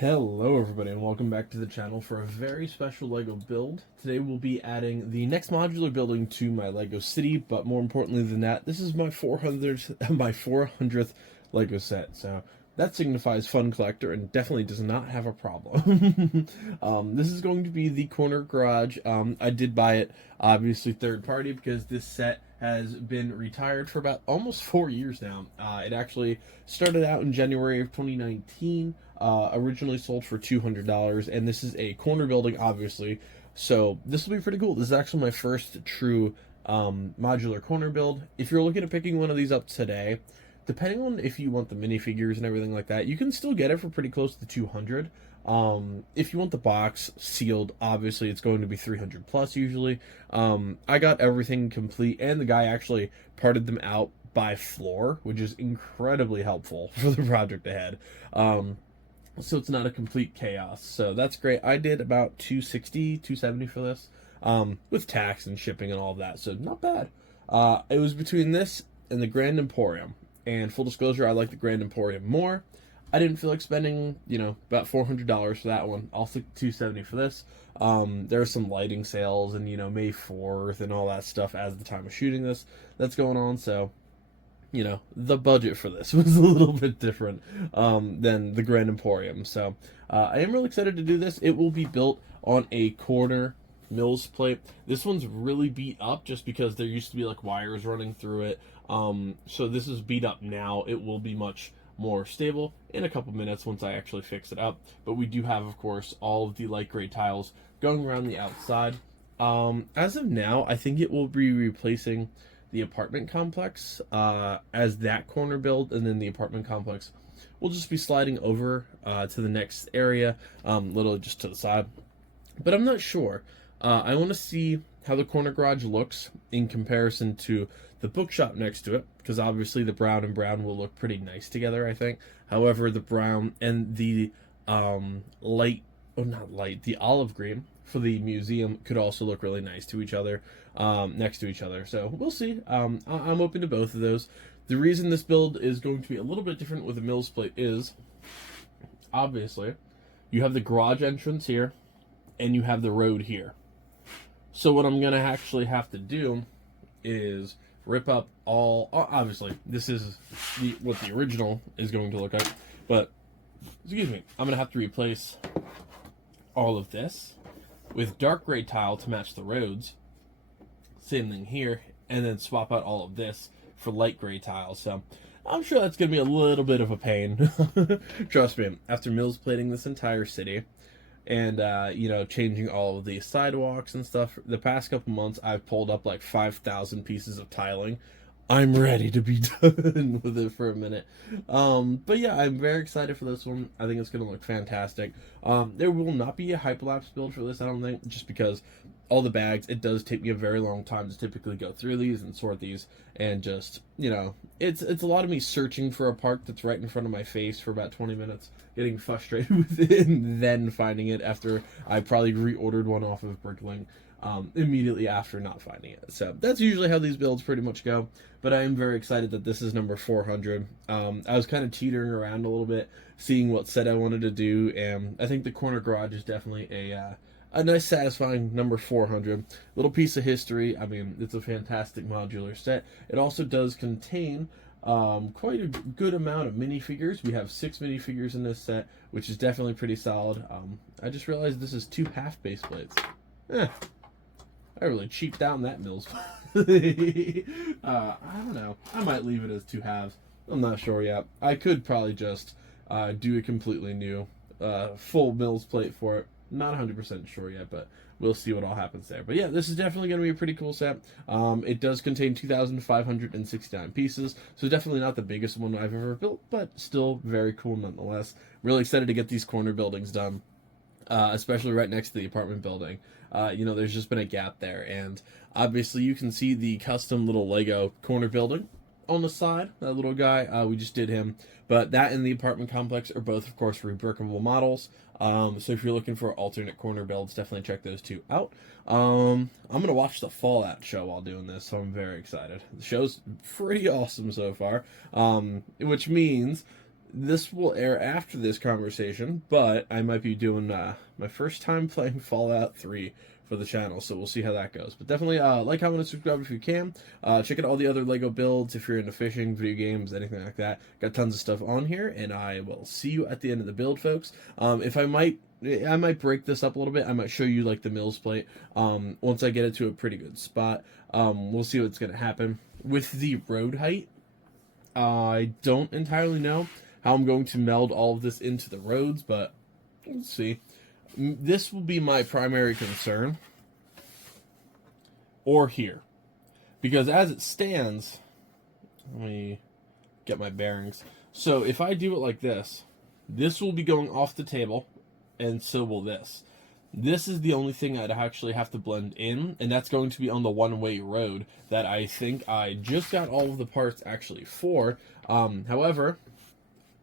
Hello everybody and welcome back to the channel for a very special LEGO build. Today we'll be adding the next modular building to my LEGO city, but more importantly than that, this is my 400th LEGO set. So that signifies fun collector and definitely does not have a problem. This is going to be the corner garage. I did buy it obviously third party because this set has been retired for about almost 4 years now. It actually started out in January of 2019. Originally sold for $200, and this is a corner building, obviously, so this will be pretty cool. This is actually my first true modular corner build. If you're looking at picking one of these up today, depending on if you want the minifigures and everything like that, you can still get it for pretty close to 200. If you want the box sealed, obviously it's going to be 300 plus usually. I got everything complete, and the guy actually parted them out by floor, which is incredibly helpful for the project ahead. So it's not a complete chaos. So that's great. I did about 260, 270 for this, with tax and shipping and all of that. So not bad. It was between this and the Grand Emporium. And full disclosure, I like the Grand Emporium more. I didn't feel like spending, about $400 for that one. I'll stick to 270 for this. There are some lighting sales and, May 4th and all that stuff as the time of shooting this that's going on. So the budget for this was a little bit different than the Grand Emporium. So I am really excited to do this. It will be built on a corner Mills plate. This one's really beat up just because there used to be like wires running through it. So this is beat up now. It will be much more stable in a couple minutes once I actually fix it up. But we do have, of course, all of the light gray tiles going around the outside. As of now, I think it will be replacing the apartment complex as that corner build, and then the apartment complex will just be sliding over to the next area, literally just to the side. But I'm not sure. I want to see how the corner garage looks in comparison to the bookshop next to it, because obviously the brown and brown will look pretty nice together, I think. However, the brown and the the olive green for the museum could also look really nice to each other, next to each other. So we'll see. I'm open to both of those. The reason this build is going to be a little bit different with the Mills plate is, obviously, you have the garage entrance here, and you have the road here. So what I'm going to actually have to do is rip up all... Obviously, this is what the original is going to look like, but, excuse me, I'm going to have to replace all of this with dark gray tile to match the roads. Same thing here, and then swap out all of this for light gray tile. So I'm sure that's going to be a little bit of a pain. Trust me, after Mills plating this entire city and, changing all of the sidewalks and stuff, the past couple months I've pulled up like 5,000 pieces of tiling. I'm ready to be done with it for a minute. But yeah, I'm very excited for this one. I think it's going to look fantastic. There will not be a hyperlapse build for this, I don't think, just because all the bags, it does take me a very long time to typically go through these and sort these, and just, it's a lot of me searching for a part that's right in front of my face for about 20 minutes, getting frustrated with it, and then finding it after I probably reordered one off of Bricklink. Immediately after not finding it. So that's usually how these builds pretty much go, but I am very excited that this is number 400. I was kind of teetering around a little bit, seeing what set I wanted to do, and I think the corner garage is definitely a nice satisfying number 400. Little piece of history. I mean, it's a fantastic modular set. It also does contain quite a good amount of minifigures. We have 6 minifigures in this set, which is definitely pretty solid. I just realized this is 2 half base plates. I really cheaped out on that Mills. I don't know. I might leave it as 2 halves. I'm not sure yet. I could probably just do a completely new full Mills plate for it. Not 100% sure yet, but we'll see what all happens there. But yeah, this is definitely going to be a pretty cool set. It does contain 2,569 pieces, so definitely not the biggest one I've ever built, but still very cool nonetheless. Really excited to get these corner buildings done. Especially right next to the apartment building. There's just been a gap there, and obviously you can see the custom little Lego corner building on the side. That little guy, we just did him, but that and the apartment complex are both, of course, rebrickable models. So if you're looking for alternate corner builds, definitely check those 2 out. I'm gonna watch the Fallout show while doing this, so I'm very excited. The show's pretty awesome so far, which means this will air after this conversation, but I might be doing my first time playing Fallout 3 for the channel, so we'll see how that goes. But definitely like, comment, and subscribe if you can. Check out all the other LEGO builds if you're into fishing, video games, anything like that. Got tons of stuff on here, and I will see you at the end of the build, folks. If I might break this up a little bit. I might show you like the mills plate once I get it to a pretty good spot. We'll see what's going to happen. With the road height, I don't entirely know how I'm going to meld all of this into the roads, but we'll see. This will be my primary concern, or here, because as it stands, let me get my bearings. So if I do it like this will be going off the table, and so will this. This is the only thing I'd actually have to blend in, and that's going to be on the one-way road that I think I just got all of the parts actually for. However,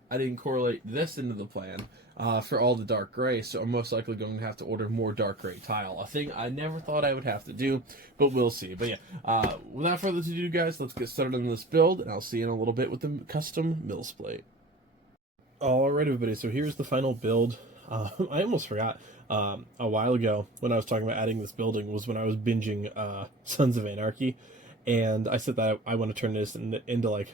I didn't correlate this into the plan for all the dark gray, so I'm most likely going to have to order more dark gray tile. A thing I never thought I would have to do, but we'll see. But yeah, without further ado, guys, let's get started on this build, and I'll see you in a little bit with the custom mills plate. Alright, everybody, so here's the final build. I almost forgot, a while ago when I was talking about adding this building was when I was binging Sons of Anarchy, and I said that I want to turn this into like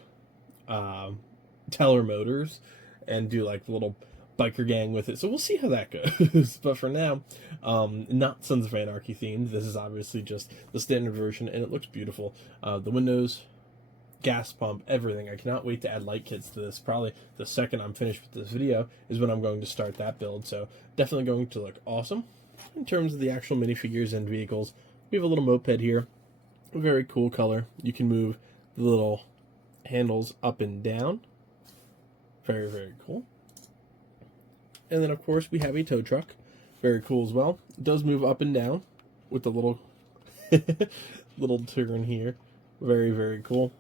Teller Motors and do like the little biker gang with it, so we'll see how that goes. But for now, not Sons of Anarchy themed. This is obviously just the standard version, and it looks beautiful. The windows, gas pump, everything. I cannot wait to add light kits to this. Probably the second I'm finished with this video is when I'm going to start that build, so definitely going to look awesome. In terms of the actual minifigures and vehicles, we have a little moped here, a very cool color. You can move the little handles up and down. Very, very cool. And then, of course, we have a tow truck. Very cool as well. It does move up and down with the little little turn here. Very, very cool.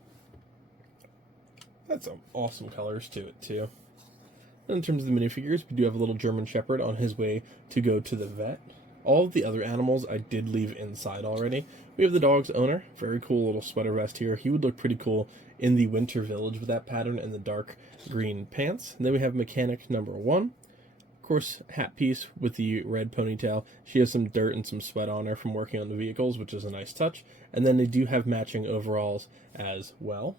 That's some awesome colors to it, too. And in terms of the minifigures, we do have a little German Shepherd on his way to go to the vet. All of the other animals I did leave inside already. We have the dog's owner. Very cool little sweater vest here. He would look pretty cool in the winter village with that pattern and the dark green pants. And then we have mechanic number 1. Of course, hat piece with the red ponytail. She has some dirt and some sweat on her from working on the vehicles, which is a nice touch. And then they do have matching overalls as well.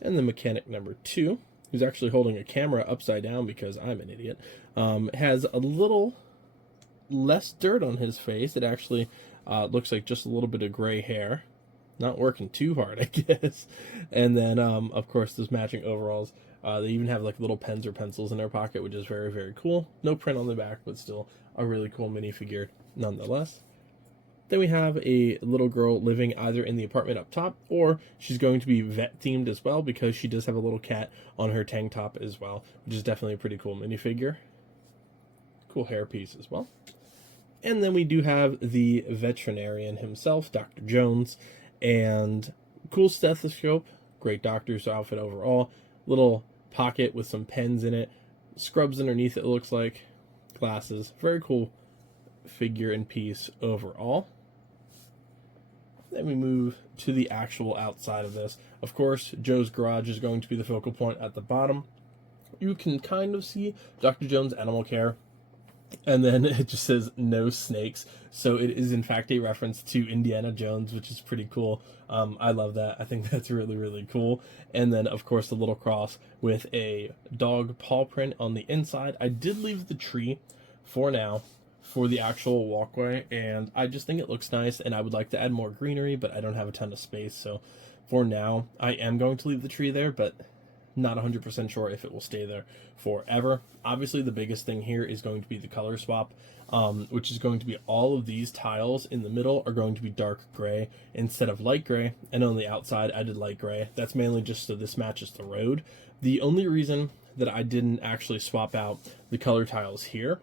And the mechanic number 2, who's actually holding a camera upside down because I'm an idiot, has a little less dirt on his face. It actually looks like just a little bit of gray hair. Not working too hard, I guess. And then, of course, those matching overalls. They even have like little pens or pencils in their pocket, which is very, very cool. No print on the back, but still a really cool minifigure nonetheless. Then we have a little girl living either in the apartment up top, or she's going to be vet themed as well because she does have a little cat on her tank top as well, which is definitely a pretty cool minifigure. Cool hair piece as well. And then we do have the veterinarian himself, Dr. Jones, and cool stethoscope, great doctor's outfit overall, little pocket with some pens in it, scrubs underneath it looks like, glasses, very cool figure and piece overall. Then we move to the actual outside of this. Of course, Joe's garage is going to be the focal point at the bottom. You can kind of see Dr. Jones Animal Care, and then it just says no snakes, so it is in fact a reference to Indiana Jones, which is pretty cool. I love that. I think that's really, really cool. And then, of course, the little cross with a dog paw print on the inside. I did leave the tree for now for the actual walkway, and I just think it looks nice, and I would like to add more greenery, but I don't have a ton of space, so for now I am going to leave the tree there, but not 100% sure if it will stay there forever. Obviously, the biggest thing here is going to be the color swap, which is going to be all of these tiles in the middle are going to be dark gray instead of light gray, and on the outside I did light gray. That's mainly just so this matches the road. The only reason that I didn't actually swap out the color tiles here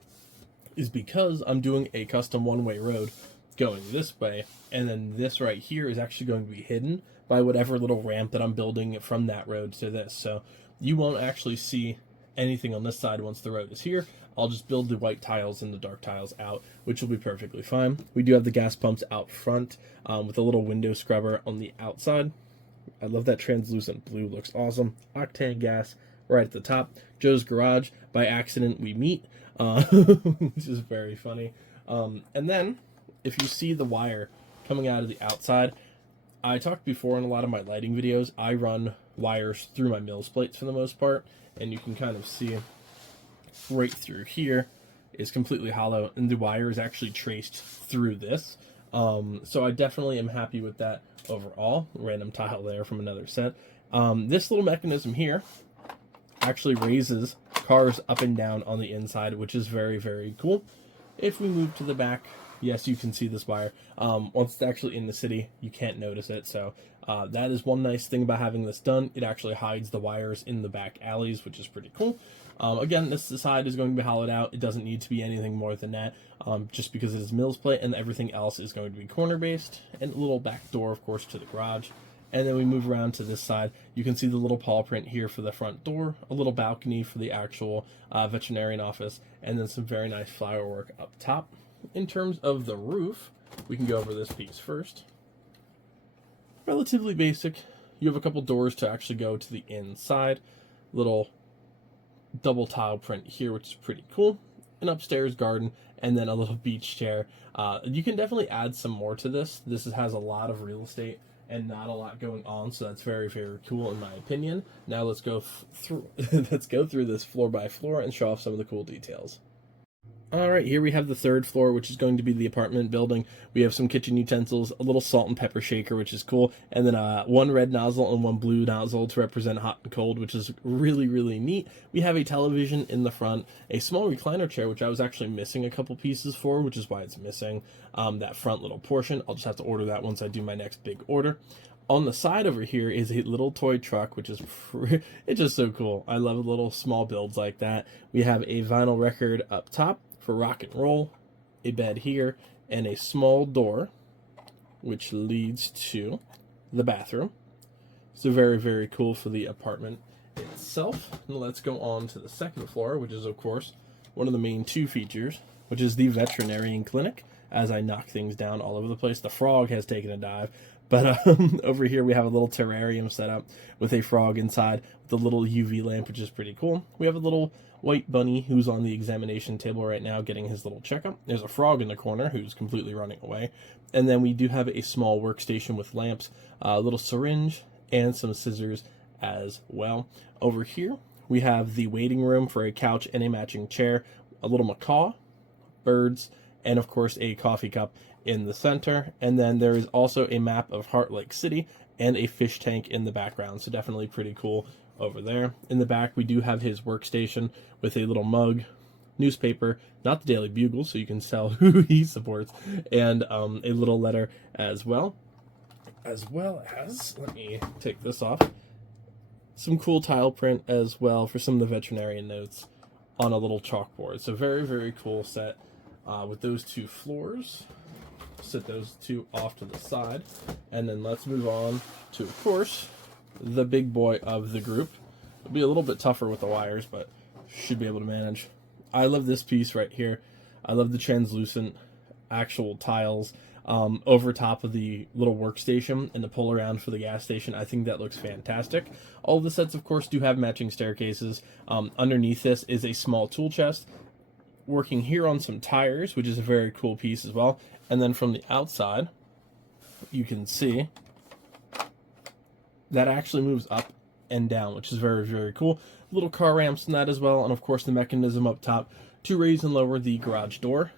is because I'm doing a custom one-way road going this way, and then this right here is actually going to be hidden by whatever little ramp that I'm building from that road to this. So you won't actually see anything on this side once the road is here. I'll just build the white tiles and the dark tiles out, which will be perfectly fine. We do have the gas pumps out front with a little window scrubber on the outside. I love that translucent blue, looks awesome. Octane gas, right at the top. Joe's Garage, by accident we meet, which is very funny. And then, if you see the wire coming out of the outside, I talked before in a lot of my lighting videos, I run wires through my Mills plates for the most part, and you can kind of see right through here is completely hollow, and the wire is actually traced through this. So I definitely am happy with that overall. Random tile there from another set. This little mechanism here actually raises cars up and down on the inside, which is very, very cool. If we move to the back, yes, you can see this wire. Once it's actually in the city, you can't notice it. So that is one nice thing about having this done. It actually hides the wires in the back alleys, which is pretty cool. Again, this side is going to be hollowed out. It doesn't need to be anything more than that, just because it is Mills plate, and everything else is going to be corner based, and a little back door, of course, to the garage. And then we move around to this side. You can see the little paw print here for the front door, a little balcony for the actual veterinarian office, and then some very nice flower work up top. In terms of the roof, we can go over this piece first. Relatively basic. You have a couple doors to actually go to the inside. Little double tile print here, which is pretty cool. An upstairs garden, and then a little beach chair. You can definitely add some more to this. This has a lot of real estate and not a lot going on, so that's very, very cool in my opinion. Now let's go through let's go through this floor by floor and show off some of the cool details. Alright, here we have the third floor, which is going to be the apartment building. We have some kitchen utensils, a little salt and pepper shaker, which is cool, and then one red nozzle and one blue nozzle to represent hot and cold, which is really, really neat. We have a television in the front, a small recliner chair, which I was actually missing a couple pieces for, which is why it's missing that front little portion. I'll just have to order that once I do my next big order. On the side over here is a little toy truck, which is it's just so cool. I love little small builds like that. We have a vinyl record up top for rock and roll, a bed here, and a small door which leads to the bathroom. So very, very cool for the apartment itself. And let's go on to the second floor, which is of course one of the main two features, which is the veterinarian clinic. As I knock things down all over the place, the frog has taken a dive. But over here we have a little terrarium set up with a frog inside with a little UV lamp, which is pretty cool. We have a little white bunny who's on the examination table right now getting his little checkup. There's a frog in the corner who's completely running away. And then we do have a small workstation with lamps, a little syringe, and some scissors as well. Over here we have the waiting room for a couch and a matching chair, a little macaw, birds, and of course a coffee cup in the center. And then there is also a map of Heart Lake City and a fish tank in the background, so definitely pretty cool over there. In the back we do have his workstation with a little mug, newspaper, not the Daily Bugle, so you can tell who he supports, and a little letter as well as, let me take this off, some cool tile print as well for some of the veterinarian notes on a little chalkboard. So very, very cool set with those two floors. Set those two off to the side, and then let's move on to, of course, the big boy of the group. It'll be a little bit tougher with the wires, but should be able to manage. I love this piece right here. I love the translucent actual tiles over top of the little workstation and the pull around for the gas station. I think that looks fantastic. All the sets, of course, do have matching staircases. Underneath this is a small tool chest, working here on some tires, which is a very cool piece as well. And then from the outside, you can see that actually moves up and down, which is very, very cool. Little car ramps in that as well, and of course the mechanism up top to raise and lower the garage door.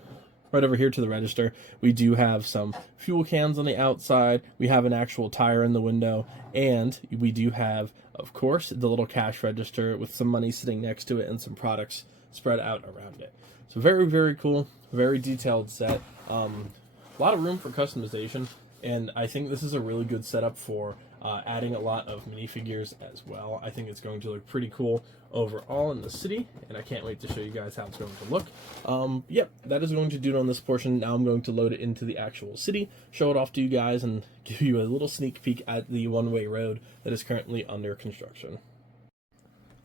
Right over here to the register, we do have some fuel cans on the outside. We have an actual tire in the window, and we do have, of course, the little cash register with some money sitting next to it and some products spread out around it. So very, very cool, very detailed set. A lot of room for customization, and I think this is a really good setup for adding a lot of minifigures as well. I think it's going to look pretty cool overall in the city, and I can't wait to show you guys how it's going to look. Yep, that is going to do it on this portion. Now I'm going to load it into the actual city, show it off to you guys, and give you a little sneak peek at the one-way road that is currently under construction.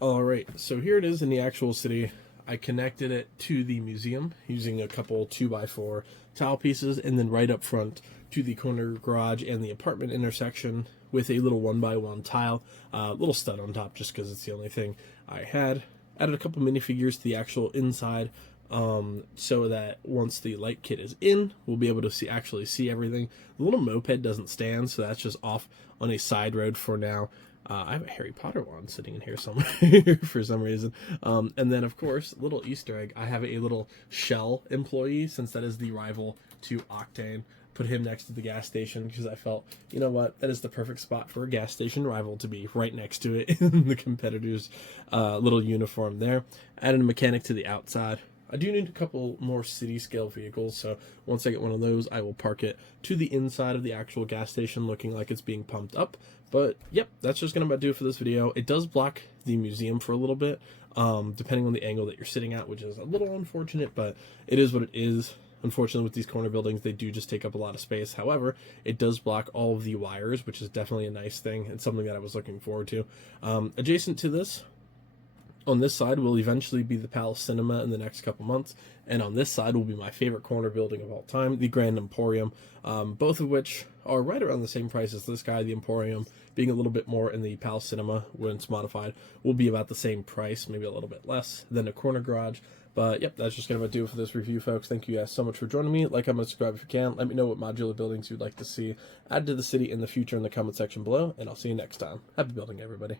Alright, so here it is in the actual city. I connected it to the museum using a couple 2x4 tile pieces, and then right up front to the corner garage and the apartment intersection with a little 1x1 tile, little stud on top just because it's the only thing I had. Added a couple minifigures to the actual inside, so that once the light kit is in, we'll be able to actually see everything. The little moped doesn't stand, so that's just off on a side road for now. I have a Harry Potter wand sitting in here somewhere for some reason. And then, of course, little Easter egg. I have a little Shell employee, since that is the rival to Octane. Put him next to the gas station because I felt, you know what, that is the perfect spot for a gas station rival to be, right next to it in the competitor's little uniform there. Added a mechanic to the outside. I do need a couple more city scale vehicles, so once I get one of those, I will park it to the inside of the actual gas station looking like it's being pumped up. But yep, that's just going to about do it for this video. It does block the museum for a little bit, depending on the angle that you're sitting at, which is a little unfortunate, but it is what it is. Unfortunately, with these corner buildings, they do just take up a lot of space. However, it does block all of the wires, which is definitely a nice thing and something that I was looking forward to. Adjacent to this, on this side will eventually be the Palace Cinema in the next couple months, and on this side will be my favorite corner building of all time, the Grand Emporium, both of which are right around the same price as this guy. The Emporium being a little bit more, in the Palace Cinema, when it's modified, will be about the same price, maybe a little bit less than a corner garage. But yep, that's just going to do it for this review, folks. Thank you guys so much for joining me. Like, comment, subscribe if you can. Let me know what modular buildings you'd like to see added to the city in the future in the comment section below, and I'll see you next time. Happy building, everybody.